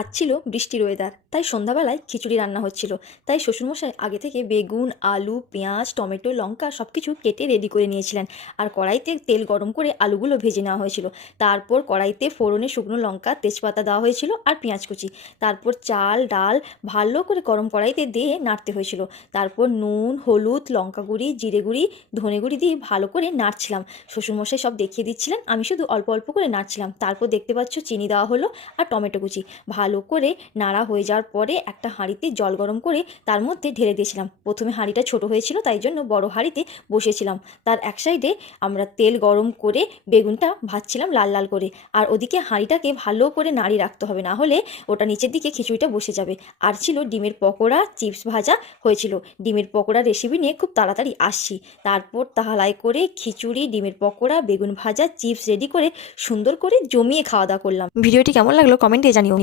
আজ ছিল বৃষ্টির ওয়েদার, তাই সন্ধ্যাবেলায় খিচুড়ি রান্না হচ্ছিল। তাই শ্বশুরমশাই আগে থেকে বেগুন, আলু, পেঁয়াজ, টমেটো, লঙ্কা সব কিছু কেটে রেডি করে নিয়েছিলেন। আর কড়াইতে তেল গরম করে আলুগুলো ভেজে নেওয়া হয়েছিল। তারপর কড়াইতে ফোড়নে শুকনো লঙ্কা, তেজপাতা দেওয়া হয়েছিল আর পেঁয়াজ কুচি। তারপর চাল ডাল ভালো করে গরম কড়াইতে দিয়ে নাড়তে হয়েছিল। তারপর নুন, হলুদ, লঙ্কা গুঁড়ি, জিরে গুঁড়ি, ধনে গুঁড়ি দিয়ে ভালো করে নাড়ছিলাম। শ্বশুরমশাই সব দেখিয়ে দিচ্ছিলেন, আমি শুধু অল্প অল্প করে নাড়ছিলাম। তারপর দেখতে পাচ্ছ চিনি দেওয়া হলো আর টমেটো কুচি। ভালো করে নাড়া হয়ে যাওয়ার পরে একটা হাঁড়িতে জল গরম করে তার মধ্যে ঢেলে দিয়েছিলাম। প্রথমে হাঁড়িটা ছোট হয়েছিল, তাই জন্য বড় হাঁড়িতে বসিয়েছিলাম। তার এক সাইডে আমরা তেল গরম করে বেগুনটা ভাজছিলাম লাল লাল করে। আর ওদিকে হাঁড়িটাকে ভালো করে নাড়িয়ে রাখতে হবে, না হলে ওটা নিচের দিকে খিচুড়িটা বসে যাবে। আর ছিল ডিমের পকোড়া, চিপস ভাজা হয়েছিল। ডিমের পকোড়া রেসিপি নিয়ে খুব তাড়াতাড়ি আসছি। তারপর তাহালাই করে খিচুড়ি, ডিমের পকোড়া, বেগুন ভাজা, চিপস রেডি করে সুন্দর করে জমিয়ে খাওয়া দাওয়া করলাম। ভিডিওটি কেমন লাগলো কমেন্টে জানিও।